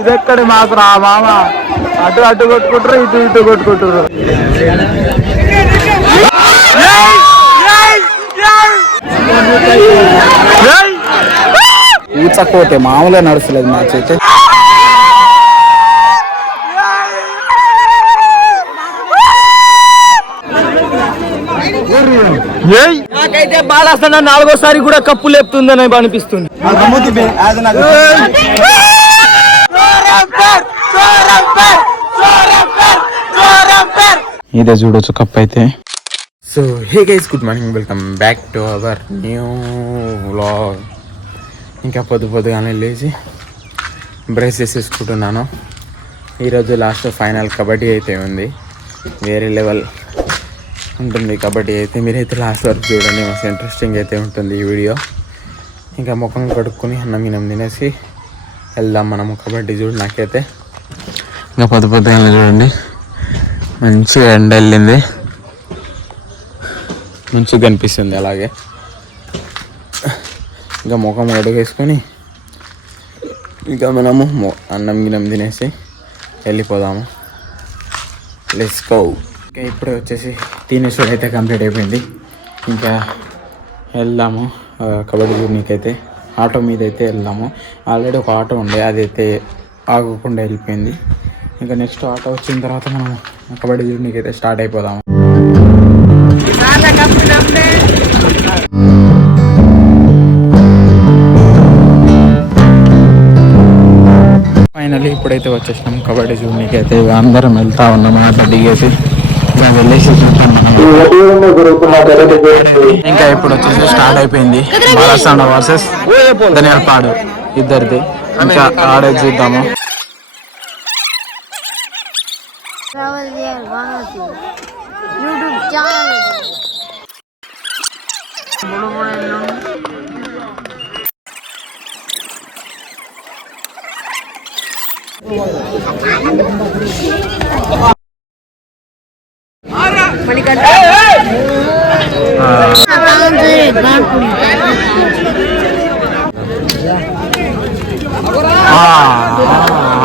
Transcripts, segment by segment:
ఇది ఎక్కడి మాకు రా మామ? అటు అటు కొట్టుకుంటారు ఇటు ఇటు కొట్టుకుంటారు ఊచకపోతే మామూలుగా నడుస్తలేదు మ్యాచ్ అయితే నాకైతే బాలాసన నాలుగోసారి కూడా కప్పు లేపుతుందని అనిపిస్తుంది. ఇదే చూడొచ్చు కప్ అయితే so hey guys good morning welcome back to our new vlog ఇంకా పొద్దు పొద్దుగానే లేచి బ్రష్ చేసేసుకుంటున్నాను. ఈరోజు లాస్ట్ ఫైనల్ కబడ్డీ అయితే ఉంది. వేరే లెవెల్ ఉంటుంది కబడ్డీ అయితే. మీరైతే లాస్ట్ వరకు చూడండి మస్తు ఇంట్రెస్టింగ్ అయితే ఉంటుంది ఈ వీడియో ఇంకా ముఖం కడుక్కొని అన్నం గిన్నం తినేసి వెళ్దాం మనము కబడ్డీ చూడు నాకైతే. ఇంకా పొద్దు పొద్దుగానే చూడండి. మంచిగా ఎండ వెళ్ళింది. మంచిగా కనిపిస్తుంది అలాగే. ఇంకా ముఖం అడుగేసుకొని ఇంకా మనము అన్నం గిన్నం తినేసి వెళ్ళిపోదాము. లెట్స్ కౌ ఇంకా ఇప్పుడే వచ్చేసి తినేసోడు అయితే కంప్లీట్ అయిపోయింది. ఇంకా వెళ్దాము. ఆ, కబడ్డీ చూడనీకైతే ఆటో మీద అయితే వెళ్దాము. ఆల్రెడీ ఒక ఆటో ఉండే అది అయితే ఆగకుండా వెళ్ళిపోయింది. ఇంకా నెక్స్ట్ ఆటో వచ్చిన తర్వాత మనం కబడ్డీ చూడనీకైతే స్టార్ట్ అయిపోదాం. ఫైనల్లీ ఇప్పుడైతే వచ్చేసినాం కబడ్డీ చూడనీకి అయితే అందరం వెళ్తా ఉన్నాం అట్లా దిగేసి ఇక వెళ్ళేసి చూద్దాం ఇంకా ఇప్పుడు వచ్చేసి స్టార్ట్ అయిపోయింది మహారాష్ట్ర వర్సెస్. ధనియాలపాడు ఇద్దరిది. ఇంకా ఆడే చూద్దాము.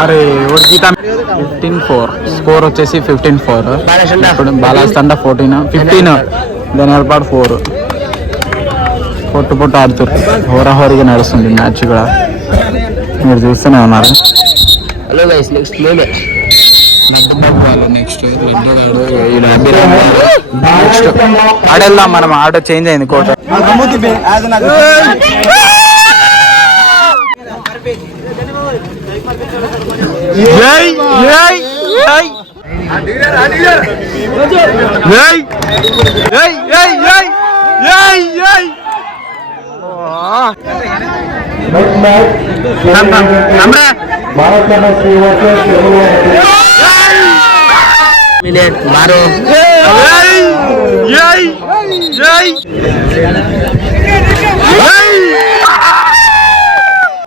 అరే గీత? Fifteen four. స్కోర్ వచ్చేసి ఫిఫ్టీన్ ఫోర్. ఇప్పుడు బాలాస్తండ ఫోర్టీన్ ఫిఫ్టీన్. ధనియాలపాడు ఫోర్. పొట్టు పొట్టు ఆడుతారు హోరాహోరీగా నడుస్తుంది మ్యాచ్ కూడా. మీరు చూస్తూనే ఉన్నారు. హలో గైస్ నెక్స్ట్ మేమే ఆడెళ్దాం మనం ఆటో చేంజ్ అయింది కోట. జై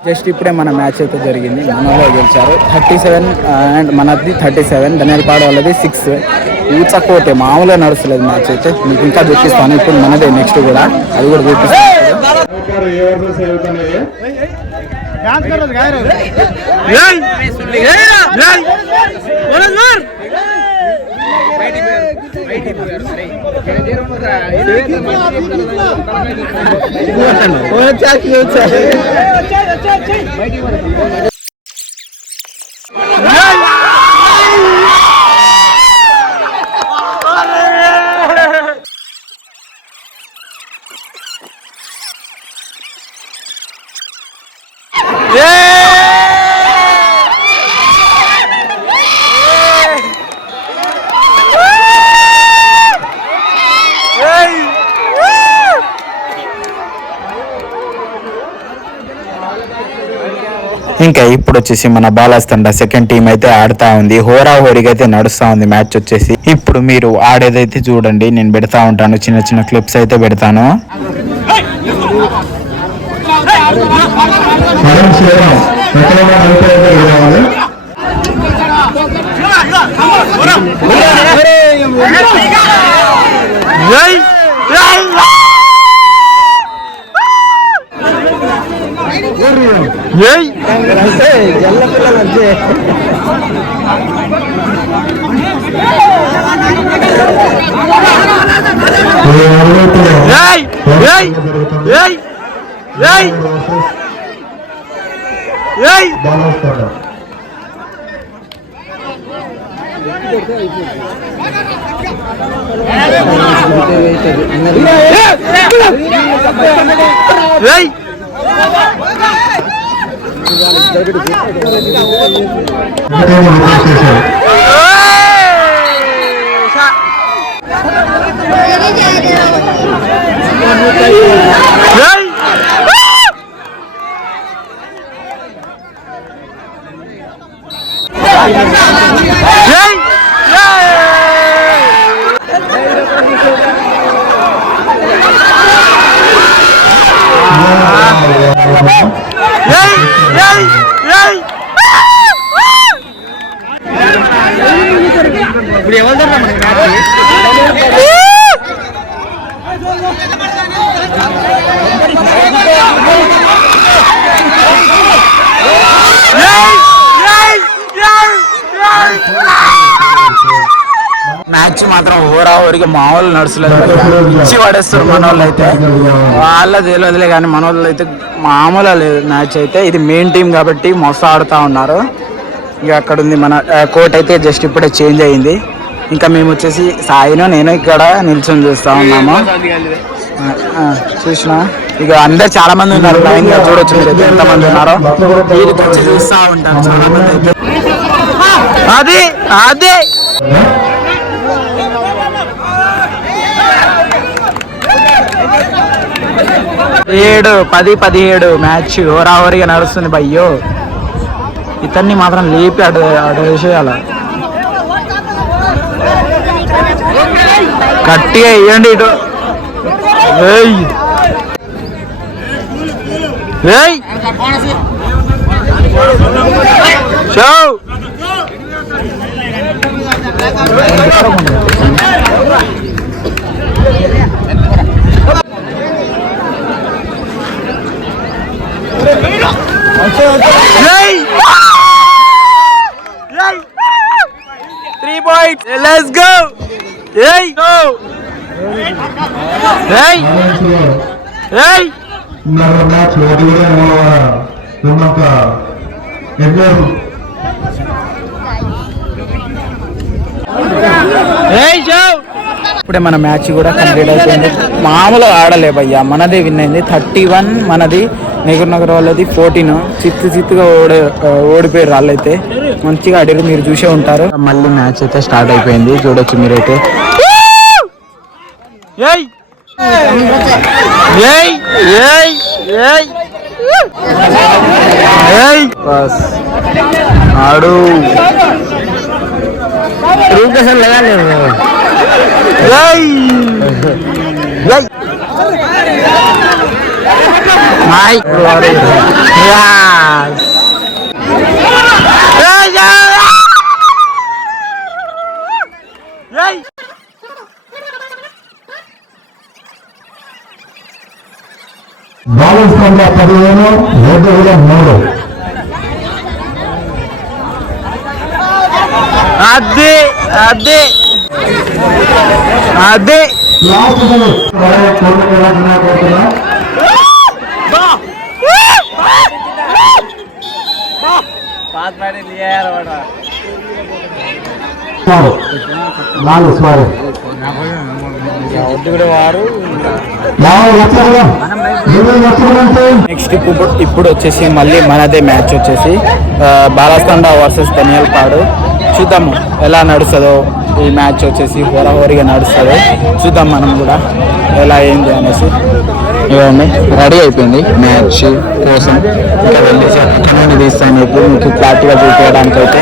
జస్ట్ ఇప్పుడే మన మ్యాచ్ అయితే జరిగింది. మనలో గెలిచారు. థర్టీ సెవెన్ అండ్ మనది థర్టీ సెవెన్. ధనేల్పాడు వాళ్ళది సిక్స్. ఇవి తక్కువ అయితే మామూలుగా నడుస్తులేదు మ్యాచ్ అయితే. మీకు ఇంకా చూపిస్తాను. ఇప్పుడు మనదే నెక్స్ట్ కూడా. అది కూడా చూపిస్తాను. डांस करो गाय रहो लाल लाल बोलो जोर अच्छा अच्छा अच्छा ఇంకా ఇప్పుడు వచ్చేసి మన బాలాస్తండ సెకండ్ టీం అయితే ఆడుతా ఉంది. హోరా హోరీగా అయితే నడుస్తా ఉంది మ్యాచ్ వచ్చేసి. ఇప్పుడు మీరు ఆడేదైతే చూడండి నేను పెడతా ఉంటాను. చిన్న చిన్న క్లిప్స్ అయితే పెడతాను. ఏయ్! అంటే జల్ల పిల్లలు వచ్చే రేయ్ Yeah. మ్యాచ్ మాత్రం ఓరా ఊరికి మామూలు నడుచులేదు ఇచ్చి పడేస్తారు మన వాళ్ళు అయితే వాళ్ళ తెలియదులే కానీ మన వాళ్ళు అయితే మామూలు లేదు మ్యాచ్ అయితే. ఇది మెయిన్ టీం కాబట్టి మస్తు ఆడుతూ ఉన్నారు. ఇక అక్కడ ఉంది మన కోట్ అయితే జస్ట్ ఇప్పుడే చేంజ్ అయింది. ఇంకా మేము వచ్చేసి సాయిను నేను ఇక్కడ నిల్చొని చూస్తూ ఉన్నాము. చూసిన? ఇక అందరు చాలా మంది ఉన్నారు లైన్గా చూడొచ్చు మీరు ఎంత మంది ఉన్నారో. వీరికి వచ్చి చూస్తూ ఉంటారు చాలా మంది అయితే అది ఏడు పది పదిహేడు మ్యాచ్ ఓరావరిగా నడుస్తుంది భయ్యో ఇతన్ని మాత్రం లేపి అటు అటు గట్టిగా వేయండి ఇటు Three points. Let's go. ఏయ్! ఏయ్! ఏయ్! నర మ్యాచ్ ఓడిగా ఇప్పుడే మన మ్యాచ్ కూడా కంప్లీట్ అయిపోయింది. మామూలు ఆడలేబయ్యా మనది విన్ అయింది. థర్టీ వన్ మనది నెగర్ నగర్ వాళ్ళది ఫోర్టీన్. చిత్తు చిత్తుగా ఓడి ఓడిపోయారు వాళ్ళైతే. మంచిగా ఆడారు మీరు చూసే ఉంటారు. మళ్ళీ మ్యాచ్ అయితే స్టార్ట్ అయిపోయింది. చూడొచ్చు మీరైతే. ఏయ్! ఏయ్! ఏయ్! ఏయ్! ఏయ్! బస్. ఆడు. రూపేషన్ బాలన్స్ వందల పదిహేను రెండు వేల మూడు అదే అదే అదే నెక్స్ట్ ఇప్పుడు ఇప్పుడు వచ్చేసి మళ్ళీ మనదే మ్యాచ్ వచ్చేసి బాలస్తండ వర్సెస్ ధనియాలపాడు చూద్దాము ఎలా నడుస్తుందో ఈ మ్యాచ్ వచ్చేసి హోరాహోరీగా నడుస్తుందో. చూద్దాం మనం కూడా ఎలా ఏంది అనేసి. ఇవన్నీ రెడీ అయిపోయింది. మ్యాచ్ కోసం ఇంకా వెళ్ళేసి తీస్తాను చెప్పి మీకు క్లారిటీగా చూపించడానికి అయితే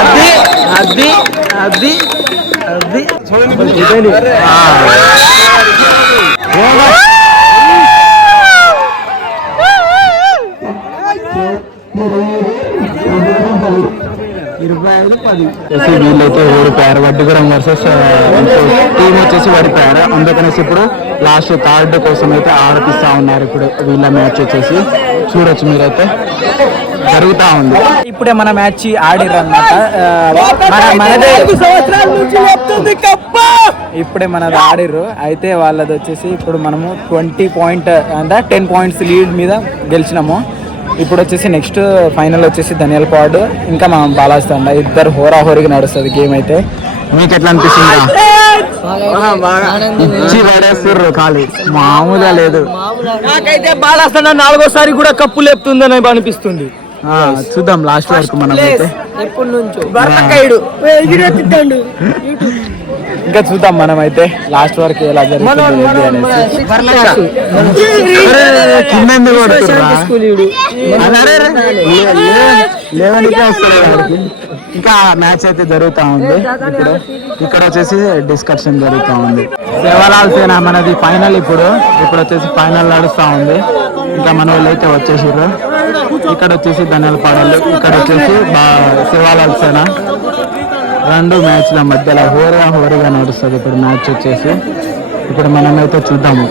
అది అది అది అది ఆ. ఇరవై ఐదు పది వచ్చేసి వడ్డీపురం వర్సెస్ టీం వచ్చేసి ఓడిపోయారు అందుకనేసి ఇప్పుడు లాస్ట్ థర్డ్ కోసం అయితే ఆడిపిస్తా ఉన్నారు ఇప్పుడు వీళ్ళ మ్యాచ్ వచ్చేసి చూడొచ్చు మీరైతే జరుగుతా ఉంది ఇప్పుడే మన మ్యాచ్ ఆడిర్రు అనమాట మన మనదే ఇప్పుడే మనది ఆడిర్రు అయితే వాళ్ళది వచ్చేసి ఇప్పుడు మనము ట్వంటీ పాయింట్ అంటే టెన్ పాయింట్స్ లీడ్ మీద గెలిచినాము ఇప్పుడు వచ్చేసి నెక్స్ట్ ఫైనల్ వచ్చేసి ధనియాల పాడు ఇంకా మనం బాలాస్తండ ఇద్దరు హోరాహోరీగా నడుస్తుంది గేమ్ అయితే మీకు ఎట్లా అనిపిస్తుంది ఖాళీ మామూలుగా లేదు నాకైతే బాలాస్తండ నాలుగోసారి కూడా కప్పు లేపుతుందని అనిపిస్తుంది చూద్దాం లాస్ట్ వరకు మనం అయితే. ఎప్పటి నుంచో. ఇంకా చూద్దాం మనం అయితే లాస్ట్ వరకు ఎలా జరుగుతుంది అనేసి. ఇంకా మ్యాచ్ అయితే జరుగుతా ఉంది. ఇప్పుడు ఇక్కడ వచ్చేసి డిస్కషన్ జరుగుతా ఉంది. సేవలాల్ సేన మనది ఫైనల్ ఇప్పుడు. ఇప్పుడు వచ్చేసి ఫైనల్ నడుస్తా ఉంది. ఇంకా మన వాళ్ళు అయితే వచ్చేసారు ఇక్కడ వచ్చేసి ధనియాల పాడలు ఇక్కడ వచ్చేసి బా- శివాలాల్ రెండు మ్యాచ్ల మధ్యలో హోరా హోరీగా నడుస్తుంది ఇప్పుడు మ్యాచ్ వచ్చేసి. ఇప్పుడు మనమైతే చూద్దాము.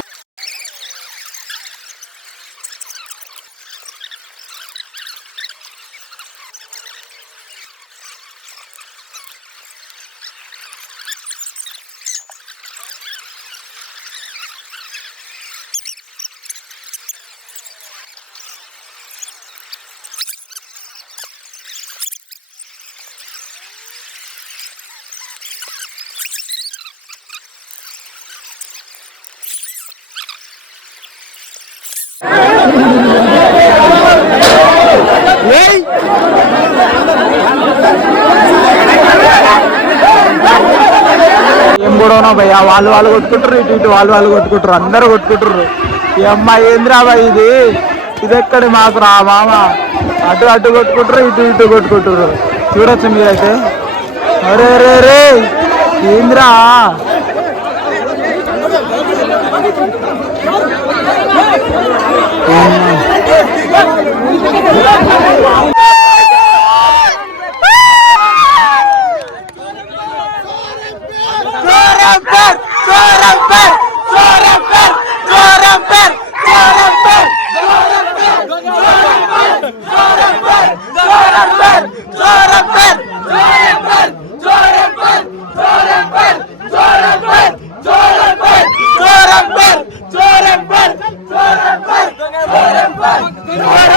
ఏం గొడవనో భయ్య? వాళ్ళు వాళ్ళు కొట్టుకుంటారు ఇటు ఇటు వాళ్ళు వాళ్ళు కొట్టుకుంటారు అందరు కొట్టుకుంటారు. ఈ అమ్మాయి ఏంద్రా భయ్ ఇది? ఇది ఎక్కడి మాకు రా మామ? అటు అటు కొట్టుకుంటారు ఇటు ఇటు కొట్టుకుంటారు. చూడొచ్చు మీరైతే. అరే రే రే ఏంద్రా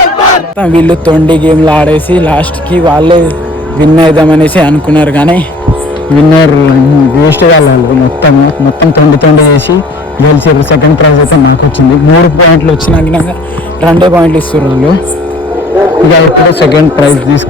మొత్తం వీళ్ళు తొండి గేమ్లు ఆడేసి లాస్ట్కి వాళ్ళే విన్ అవుదామనేసి అనుకున్నారు కానీ విన్నర్ వేస్ట్ వాళ్ళు మొత్తం మొత్తం తొండి తొండి చేసి గెలిచారు సెకండ్ ప్రైజ్ అయితే నాకు వచ్చింది మూడు పాయింట్లు వచ్చినాక రెండే పాయింట్లు ఇస్తారు వాళ్ళు. ఇక ఇప్పుడు సెకండ్ ప్రైజ్ తీసుకు